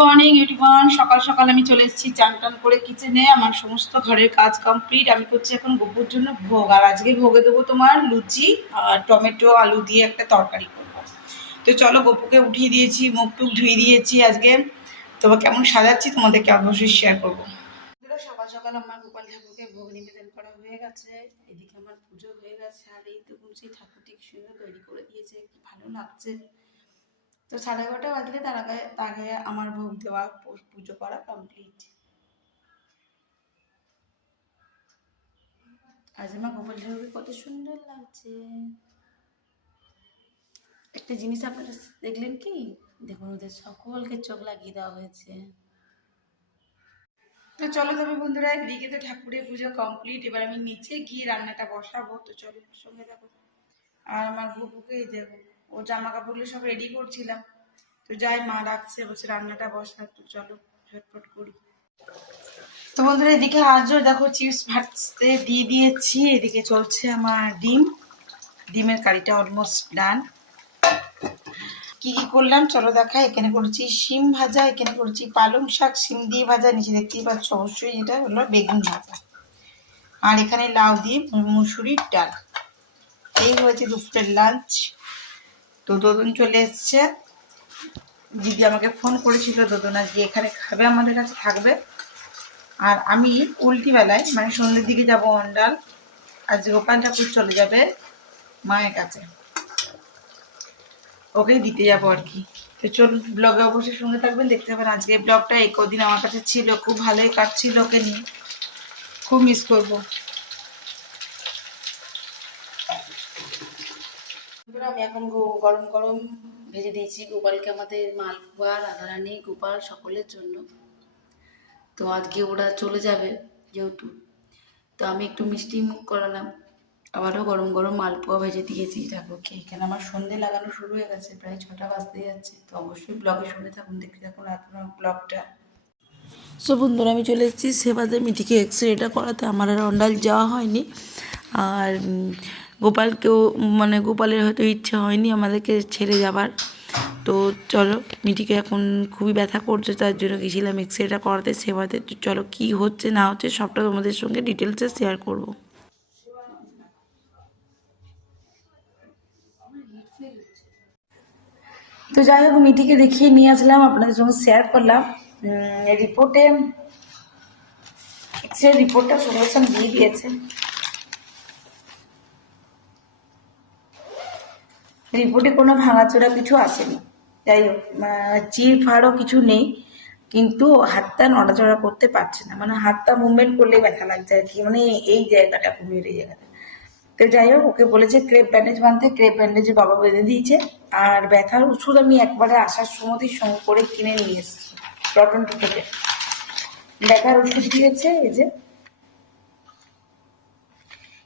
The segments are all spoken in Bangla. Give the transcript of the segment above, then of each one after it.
Morning everyone. সকাল সকাল আমি চলে এসেছি চান টান করে কিচেনে। আমার সমস্ত ঘরের কাজ কমপ্লিট। আমি করছি এখন গপুর জন্য ভোগ, আর আজকে ভোগে দেবো তোমার লুচি আর টমেটো আলু দিয়ে একটা তরকারি করবো। তো চলো, গপুকে উঠিয়ে দিয়েছি, মুখ টুক ধুয়ে দিয়েছি। আজকে তোমার কেমন সাজাচ্ছি তোমাদেরকে অবশ্যই শেয়ার করবো। সকাল সকাল আমার গোপাল ঠাকুরকে ভোগ নিবেদন করা হয়ে গেছে, এদিকে আমার পুজো হয়ে গেছে, আর এই তো বলছি ঠাকুরটি সুন্দর তৈরি করে দিয়েছে, কি ভালো লাগছে। তো 11:30 বাজলে তার আগে আমার ভোগ দেওয়া পুজো করা কমপ্লিট। আজ আমার গোপাল ঠাকুরকে কত সুন্দর লাগছে। একটা জিনিস আপনারা দেখলেন কি? দেখুন, ওদের সকলকে চোখ লাগিয়ে দেওয়া হয়েছে। তো চলো তবে বন্ধুরা, এদিকে তো ঠাকুরের পুজো কমপ্লিট। এবার আমি নিচে গিয়ে রান্নাটা বসাবো। তো চলো সঙ্গে যাবো। আর আমার বুবুকে যাবো, ও জামা কাপড়গুলো সব রেডি করছিলাম। তো যাই, মা ডাকছে, বলছে রান্নাটা বসা। তো চলো ঝটপট করি। তো বন্ধুরা, এদিকে আজও দেখো চিপস ভাজতে দিয়ে দিয়েছি। এদিকে চলছে আমার ডিমের কারিটা অলমোস্ট ডান। কি কি করলাম চলো দেখাই। এখানে করেছি শিম ভাজা, এখানে করেছি পালং শাক শিম দিয়ে ভাজা, নিচে দেখতেই পাচ্ছ অবশ্যই এটা হলো বেগুন ভাজা, আর এখানে লাউ দিয়ে মুসুরির ডাল। এই হয়েছে দুপুরের লাঞ্চ। তো দোদন চলে এসছে। দিদি আমাকে ফোন করেছিল, দোদন আজকে এখানে খাবে, আমাদের কাছে থাকবে। আর আমি উল্টি বেলায় মানে সন্ধ্যের দিকে যাবো অন্ডাল। আজ গোপাল ঠাকুর চলে যাবে মায়ের কাছে, ওকেই দিতে যাবো আর কি। তো চলুন, ব্লগে অবশ্যই সঙ্গে থাকবেন, দেখতে পাবেন। আজকে ব্লগটা এই কদিন আমার কাছে ছিল, খুব ভালোই কাটছিল, ওকে নিয়ে খুব মিস করবো। আমি এখন গরম গরম ভেজে দিয়েছি গোপালকে, আমাদের মালপোয়া, রাধারানী, গোপাল সকলের জন্য। তো আজকে ওরা চলে যাবে যেহেতু, তো আমি একটু মিষ্টি মুখ করালাম। আবারও গরম গরম মালপোয়া ভেজে দিয়েছি ঠাকুরকে। এখানে আমার সন্ধে লাগানো শুরু হয়ে গেছে, প্রায় 6টা বাজতে যাচ্ছে। তো অবশ্যই ব্লগে শুনে থাকুন, দেখতে থাকুন আপনার ব্লগটা। সো বন্ধুরা, আমি চলে এসেছি সেবাতে মিঠিকে এক্সরেটা করাতে। আমার আর অন্ডাল যাওয়া হয়নি। আর গোপালকেও মানে গোপালের হয়তো ইচ্ছে হয়নি আমাদেরকে ছেড়ে যাবার। তো চলো, মিঠিকে এখন খুবই ব্যথা করছে, তার জন্য গেছিলাম এক্সরেটা করাতে সেবাতে। তো চলো, কী হচ্ছে না হচ্ছে সবটা তোমাদের সঙ্গে ডিটেলসে শেয়ার করব। তো যাই হোক, মিঠিকে দেখিয়ে নিয়ে আসলাম, আপনাদের সঙ্গে শেয়ার করলাম। রিপোর্টে এক্সরে রিপোর্টটা সলিউশন দিয়ে দিয়েছে। রিপোর্টে কোনো ভাঙাচোরা কিছু আসেনি। যাই হোক, চির ফাড়ও কিছু নেই, কিন্তু হাতটা নড়াচড়া করতে পারছে না, মানে হাতটা মুভমেন্ট করলেই ব্যথা লাগছে আর কি, মানে এই জায়গাটা কুমির এই জায়গাটা। তো যাই হোক, ওকে বলেছে ক্রেপ ব্যান্ডেজ বাঁধতে, ক্রেপ ব্যান্ডেজে বাবা বেঁধে দিয়েছে। আর ব্যথার ওষুধ আমি একবারে আসার সময়তেই সঙ্গে করে কিনে নিয়ে এসেছি রতন থেকে। ব্যথার ওষুধ দিয়েছে, এই যে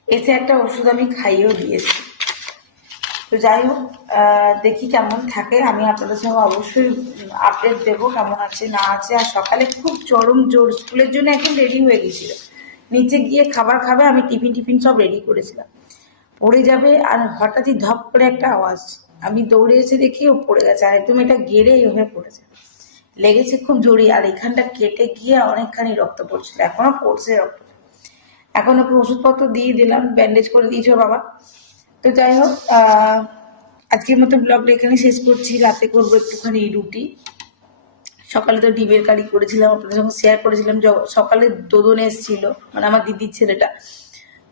এসে একটা ওষুধ আমি খাইয়েও দিয়েছি। তো যাই হোক, দেখি কেমন থাকে। আমি আপনাদের সঙ্গে অবশ্যই আপডেট দেবো কেমন আছে না আছে। আর সকালে খুব চরম জোর, স্কুলের জন্য এখন রেডি হয়ে গেছিল, নিচে গিয়ে খাবার খাবে, আমি টিফিন সব রেডি করেছিলাম, পড়ে যাবে। আর হঠাৎই ধপ করে একটা আওয়াজ, আমি দৌড়ে এসে দেখি ও পড়ে গেছে, আর একদম এটা গেড়ে হয়ে পড়েছে, লেগেছে খুব জোরে। আর এখানটা কেটে গিয়ে অনেকখানি রক্ত পড়ছিল, এখনো পড়ছে রক্ত। এখন ওকে ওষুধপত্র দিয়ে দিলাম, ব্যান্ডেজ করে দিয়েছো বাবা। তো যাই হোক, আজকের মতো ব্লগটা এখানে শেষ করছি। রাতে করবো একটুখানি রুটি। সকালে তো ডিমের কারি করেছিলাম, আপনাদের সঙ্গে শেয়ার করেছিলাম। সকালে দোদন এসেছিল, মানে আমার দিদির ছেলেটা,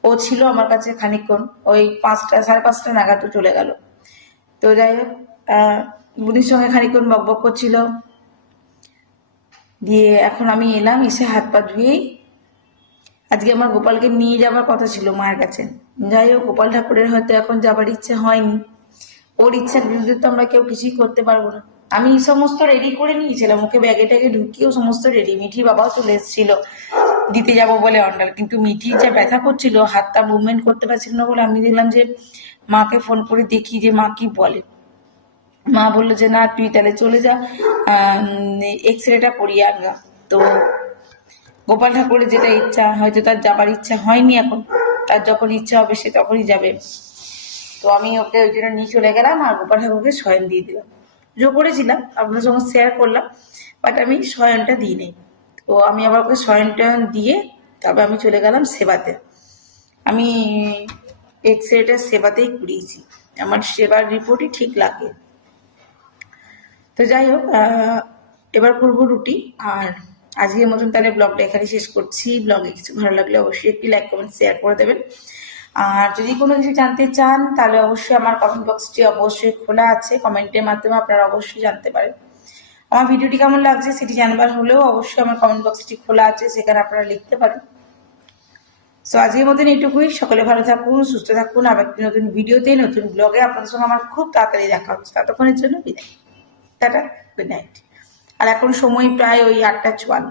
ও ছিল আমার কাছে খানিকক্ষণ, ওই 5টা 5:30 নাগাদ তো চলে গেল। তো যাই হোক, বুনির সঙ্গে খানিকক্ষণ বকবক করছিল, দিয়ে এখন আমি এলাম, এসে হাত পা ধুয়েই আজকে আমার গোপালকে নিয়ে যাবার কথা ছিল মায়ের কাছে। যাই হোক, গোপাল ঠাকুরের হয়তো এখন যাবার ইচ্ছে হয়নি, ওর ইচ্ছার বিরুদ্ধে তো আমরা কেউ কিছুই করতে পারবো না। আমি সমস্ত রেডি করে নিয়েছিলাম, ওকে ব্যাগে ট্যাগে ঢুকিয়েও সমস্ত রেডি। মিঠির বাবাও চলে এসেছিল দিতে যাব বলে অন্ডাল, কিন্তু মিঠির যা ব্যথা করছিল, হাতটা মুভমেন্ট করতে পারছিল না বলে আমি দেখলাম যে মাকে ফোন করে দেখি যে মা কি বলে। মা বললো যে না, তুই তাহলে চলে যা, এক্সরেটা করিয়ে আনগা। তো গোপাল ঠাকুরের যেটা ইচ্ছা, হয়তো তার যাবার ইচ্ছা হয়নি এখন, তার যখন ইচ্ছা হবে সে তখনই যাবে। তো আমি ওকে ওই জন্য নিয়ে চলে গেলাম, আর গোপাল ঠাকুরকে শয়ন দিয়ে দিলাম। জো করেছিলাম, আপনার সঙ্গে শেয়ার করলাম, বাট আমি শয়নটা দিই নি। তো আমি আবার ওকে শয়ন টয়ন দিয়ে তবে আমি চলে গেলাম সেবাতে। আমি এক্স রেটা সেবাতেই করিয়েছি, আমার সেবার রিপোর্টই ঠিক লাগে। তো যাই হোক, এবার করবো রুটি। আর আজকের মতন তাহলে ব্লগটা এখানে শেষ করছি। ব্লগে কিছু ভালো লাগলে অবশ্যই একটি লাইক কমেন্ট শেয়ার করে দেবেন। আর যদি কোনো কিছু জানতে চান তাহলে অবশ্যই আমার কমেন্ট বক্সটি অবশ্যই খোলা আছে, কমেন্টের মাধ্যমে আপনারা অবশ্যই জানতে পারেন। আমার ভিডিওটি কেমন লাগছে সেটি জানবার হলেও অবশ্যই আমার কমেন্ট বক্সটি খোলা আছে, সেখানে আপনারা লিখতে পারেন। সো আজকের মতন এইটুকুই। সকলে ভালো থাকুন, সুস্থ থাকুন। আবার একটি নতুন ভিডিওতে, নতুন ব্লগে আপনাদের সঙ্গে আমার খুব তাড়াতাড়ি দেখা হচ্ছে। ততক্ষণের জন্য বিদায়, টাটা, গুড নাইট। আর এখন সময় প্রায় ওই 8টা 54।